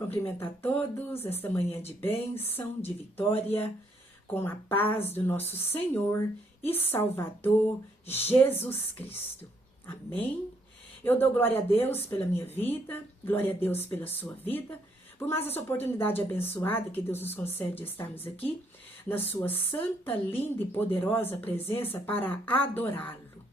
Cumprimentar todos esta manhã de bênção, de vitória, com a paz do nosso Senhor e Salvador Jesus Cristo. Amém? Eu dou glória a Deus pela minha vida, glória a Deus pela sua vida, por mais essa oportunidade abençoada que Deus nos concede de estarmos aqui, na sua santa, linda e poderosa presença para adorá-lo.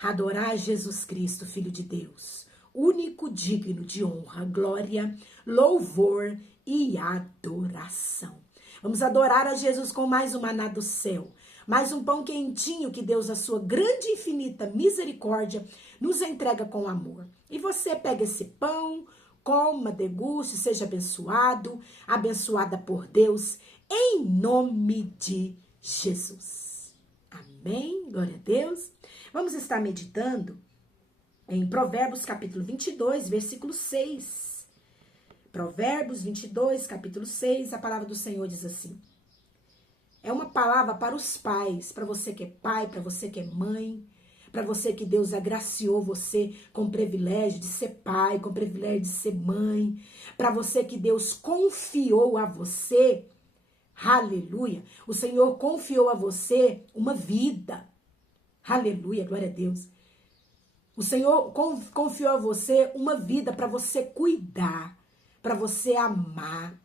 Adorar Jesus Cristo, Filho de Deus, único digno de honra, glória, louvor e adoração. Vamos adorar a Jesus com mais um maná do céu, mais um pão quentinho que Deus, a sua grande e infinita misericórdia, nos entrega com amor. E você pega esse pão, coma, deguste, seja abençoado, abençoada por Deus, em nome de Jesus. Amém? Glória a Deus. Vamos estar meditando em Provérbios capítulo 22, versículo 6. Provérbios 22, capítulo 6, a palavra do Senhor diz assim. É uma palavra para os pais, para você que é pai, para você que é mãe, para você que Deus agraciou você com o privilégio de ser pai, com o privilégio de ser mãe, para você que Deus confiou a você, aleluia, o Senhor confiou a você uma vida, aleluia, glória a Deus. O Senhor confiou a você uma vida para você cuidar, para você amar,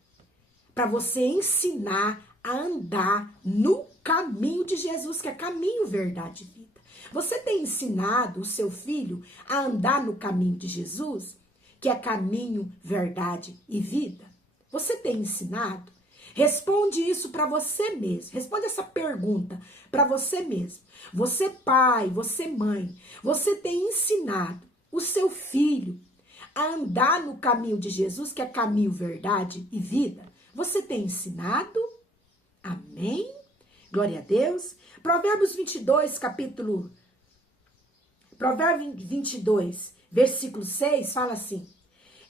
para você ensinar a andar no caminho de Jesus, que é caminho, verdade e vida. Você tem ensinado o seu filho a andar no caminho de Jesus, que é caminho, verdade e vida? Você tem ensinado? Responde isso para você mesmo. Responde essa pergunta para você mesmo. Você pai, você mãe, você tem ensinado o seu filho a andar no caminho de Jesus, que é caminho, verdade e vida? Você tem ensinado? Amém? Glória a Deus. Provérbios 22, Provérbios 22, versículo 6, fala assim.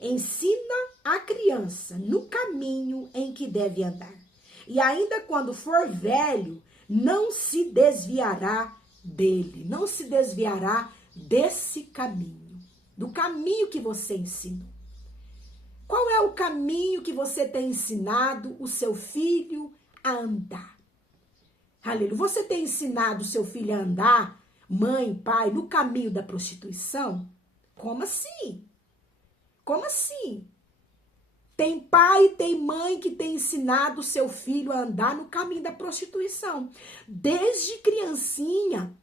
Ensina a criança no caminho em que deve andar. E ainda quando for velho, não se desviará dele. Não se desviará desse caminho. Do caminho que você ensinou. Qual é o caminho que você tem ensinado o seu filho a andar? Aleluia. Você tem ensinado o seu filho a andar, mãe, pai, no caminho da prostituição? Como assim? Como assim? Tem pai e tem mãe que tem ensinado o seu filho a andar no caminho da prostituição. Desde criancinha,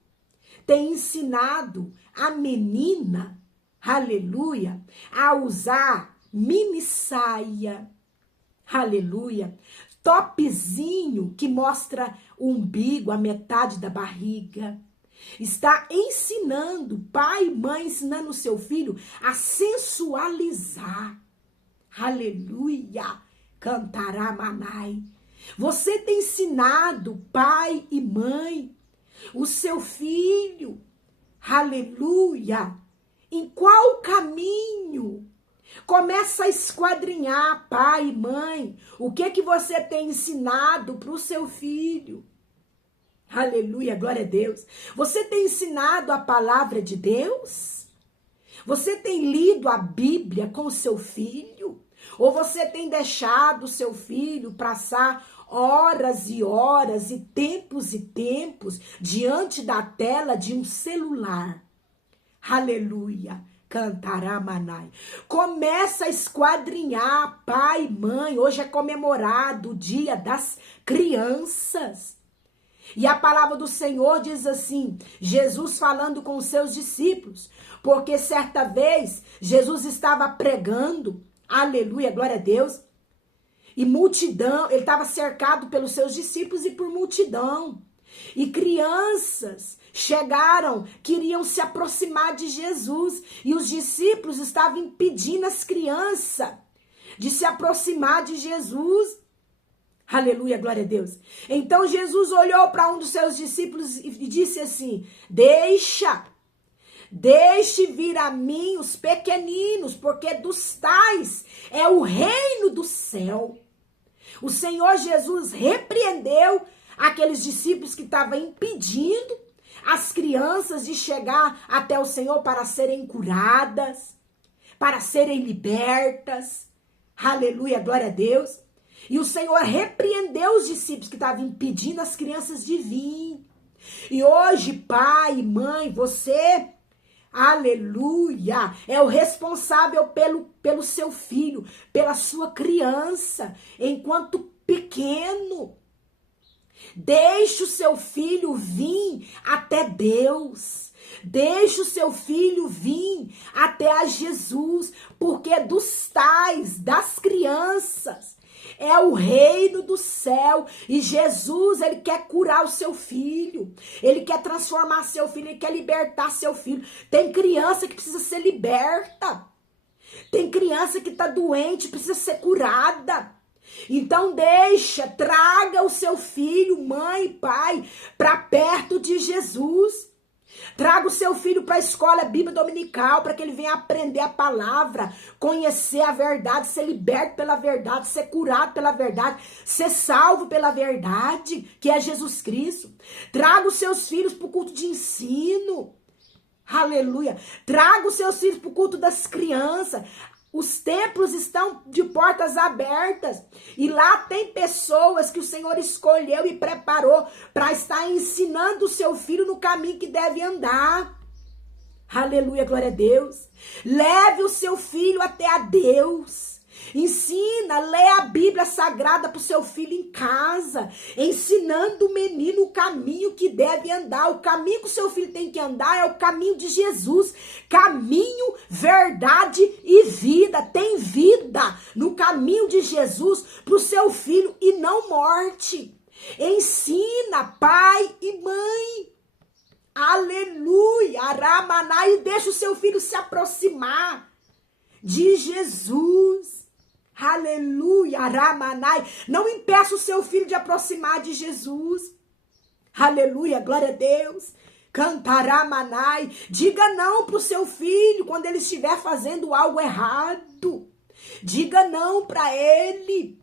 tem ensinado a menina, aleluia, a usar mini saia, aleluia, topzinho que mostra o umbigo, a metade da barriga. Está ensinando, pai e mãe, ensinando o seu filho a sensualizar. Aleluia, cantará manai. Você tem ensinado, pai e mãe, o seu filho, aleluia, em qual caminho? Começa a esquadrinhar, pai e mãe, o que você tem ensinado para o seu filho. Aleluia, glória a Deus. Você tem ensinado a palavra de Deus? Você tem lido a Bíblia com o seu filho? Ou você tem deixado o seu filho passar horas e horas e tempos diante da tela de um celular? Aleluia, cantará manai. Começa a esquadrinhar, pai e mãe. Hoje é comemorado o Dia das Crianças. E a palavra do Senhor diz assim, Jesus falando com os seus discípulos, porque certa vez Jesus estava pregando, aleluia, glória a Deus, e multidão, ele estava cercado pelos seus discípulos e por multidão, e crianças chegaram, queriam se aproximar de Jesus, e os discípulos estavam impedindo as crianças de se aproximar de Jesus. Aleluia, glória a Deus. Então Jesus olhou para um dos seus discípulos e disse assim, deixe vir a mim os pequeninos, porque dos tais é o reino do céu. O Senhor Jesus repreendeu aqueles discípulos que estavam impedindo as crianças de chegar até o Senhor para serem curadas, para serem libertas. Aleluia, glória a Deus. E o Senhor repreendeu os discípulos que estavam impedindo as crianças de vir. E hoje, pai, mãe, você, aleluia, é o responsável pelo seu filho, pela sua criança, enquanto pequeno. Deixe o seu filho vir até Deus. Deixe o seu filho vir até a Jesus, porque dos tais, das crianças, é o reino do céu. E Jesus, ele quer curar o seu filho. Ele quer transformar seu filho, ele quer libertar seu filho. Tem criança que precisa ser liberta. Tem criança que está doente, precisa ser curada. Então traga o seu filho, mãe e pai, para perto de Jesus. Traga o seu filho para a escola bíblica dominical, para que ele venha aprender a palavra, conhecer a verdade, ser liberto pela verdade, ser curado pela verdade, ser salvo pela verdade, que é Jesus Cristo. Traga os seus filhos para o culto de ensino. Aleluia. Traga os seus filhos para o culto das crianças. Os templos estão de portas abertas e lá tem pessoas que o Senhor escolheu e preparou para estar ensinando o seu filho no caminho que deve andar. Aleluia, glória a Deus. Leve o seu filho até a Deus. Ensina, lê a Bíblia Sagrada para o seu filho em casa, ensinando o menino o caminho que deve andar. O caminho que o seu filho tem que andar é o caminho de Jesus. Caminho, verdade e vida. Tem vida no caminho de Jesus para o seu filho e não morte. Ensina, pai e mãe. Aleluia, Aramanai, e deixa o seu filho se aproximar de Jesus. Aleluia, Aramanai. Não impeça o seu filho de aproximar de Jesus. Aleluia, glória a Deus. Cantaramanai. Diga não para o seu filho quando ele estiver fazendo algo errado. Diga não para ele.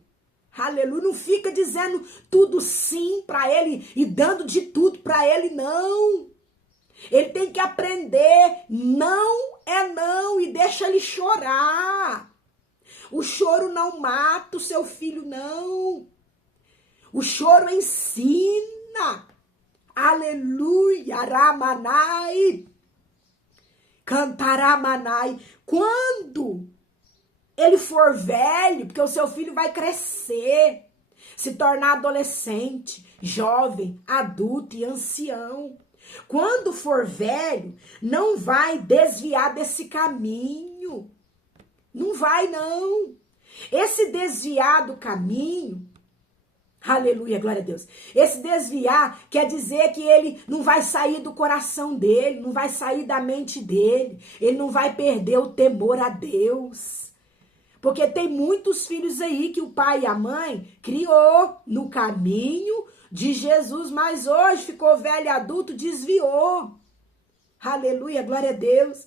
Aleluia, não fica dizendo tudo sim para ele e dando de tudo para ele, não. Ele tem que aprender, não é não, e deixa ele chorar. O choro não mata o seu filho, não. O choro ensina. Aleluia, Ramanai. Cantaramanai. Quando ele for velho, porque o seu filho vai crescer, se tornar adolescente, jovem, adulto e ancião. Quando for velho, não vai desviar desse caminho. Não vai, não. Esse desviar do caminho, aleluia, glória a Deus. Esse desviar quer dizer que ele não vai sair do coração dele, não vai sair da mente dele, ele não vai perder o temor a Deus. Porque tem muitos filhos aí que o pai e a mãe criou no caminho de Jesus, mas hoje ficou velho e adulto, desviou. Aleluia, glória a Deus.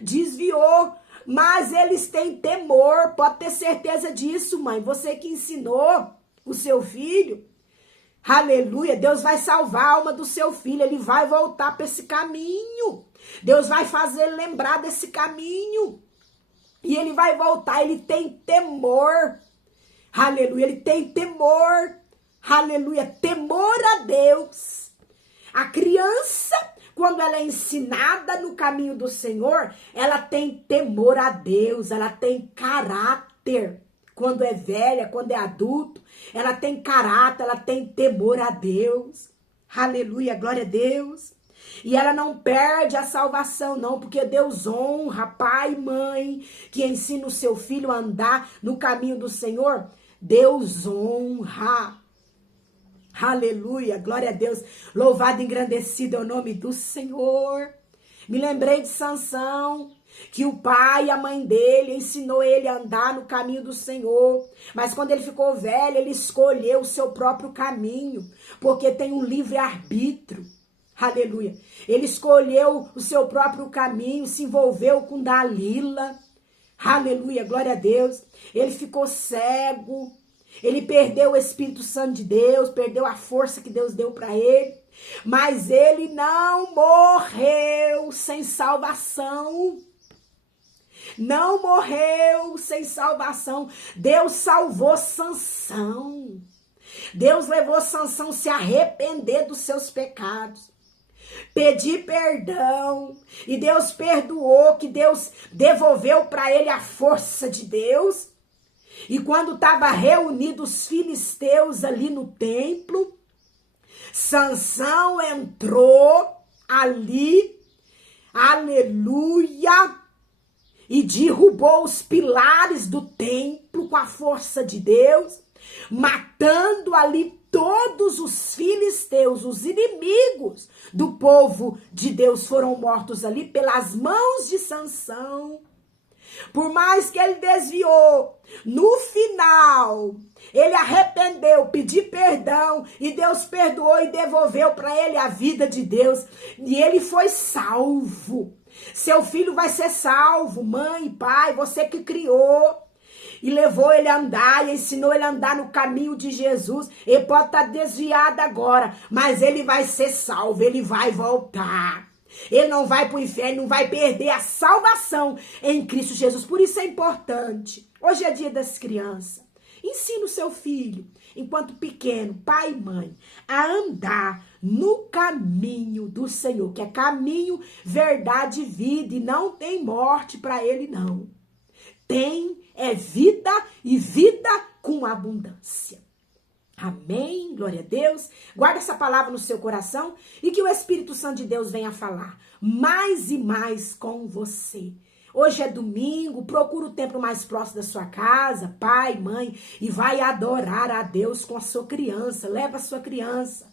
Desviou, mas eles têm temor, pode ter certeza disso, mãe. Você que ensinou o seu filho, aleluia, Deus vai salvar a alma do seu filho, ele vai voltar para esse caminho. Deus vai fazer ele lembrar desse caminho. E ele vai voltar, ele tem temor. Aleluia, ele tem temor. Aleluia, temor a Deus. A criança, quando ela é ensinada no caminho do Senhor, ela tem temor a Deus, ela tem caráter. Quando é velha, quando é adulto, ela tem caráter, ela tem temor a Deus. Aleluia, glória a Deus. E ela não perde a salvação, não, porque Deus honra pai e mãe que ensina o seu filho a andar no caminho do Senhor. Deus honra. Aleluia, glória a Deus. Louvado e engrandecido é o nome do Senhor. Me lembrei de Sansão, que o pai e a mãe dele ensinou ele a andar no caminho do Senhor. Mas quando ele ficou velho, ele escolheu o seu próprio caminho, porque tem um livre-arbítrio. Aleluia. Ele escolheu o seu próprio caminho, se envolveu com Dalila. Aleluia, glória a Deus. Ele ficou cego. Ele perdeu o Espírito Santo de Deus, perdeu a força que Deus deu para ele. Mas ele não morreu sem salvação. não morreu sem salvação. Deus salvou Sansão. Deus levou Sansão a se arrepender dos seus pecados, pedir perdão, e Deus perdoou, que Deus devolveu para ele a força de Deus. E quando estava reunidos os filisteus ali no templo, Sansão entrou ali, aleluia, e derrubou os pilares do templo com a força de Deus, matando ali todos os filisteus, os inimigos do povo de Deus foram mortos ali pelas mãos de Sansão. Por mais que ele desviou, no final, ele arrependeu, pediu perdão, e Deus perdoou e devolveu para ele a vida de Deus, e ele foi salvo. Seu filho vai ser salvo, mãe e pai, você que criou e levou ele a andar, e ensinou ele a andar no caminho de Jesus. Ele pode estar desviado agora, mas ele vai ser salvo, ele vai voltar. Ele não vai para o inferno, não vai perder a salvação em Cristo Jesus. Por isso é importante. Hoje é dia das crianças. Ensina o seu filho, enquanto pequeno, pai e mãe, a andar no caminho do Senhor, que é caminho, verdade e vida, e não tem morte para ele, não. Tem vida e vida com abundância. Amém, glória a Deus. Guarda essa palavra no seu coração e que o Espírito Santo de Deus venha falar mais e mais com você. Hoje é domingo, procura o templo mais próximo da sua casa, pai, mãe, e vai adorar a Deus com a sua criança. Leva a sua criança.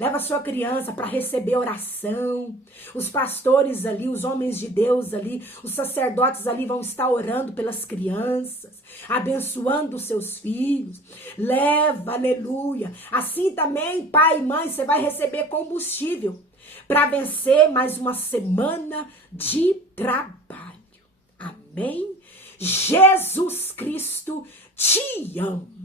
Leva a sua criança para receber oração. Os pastores ali, os homens de Deus ali, os sacerdotes ali vão estar orando pelas crianças, abençoando os seus filhos. Leva, aleluia. Assim também, pai e mãe, você vai receber combustível para vencer mais uma semana de trabalho. Amém? Jesus Cristo te ama.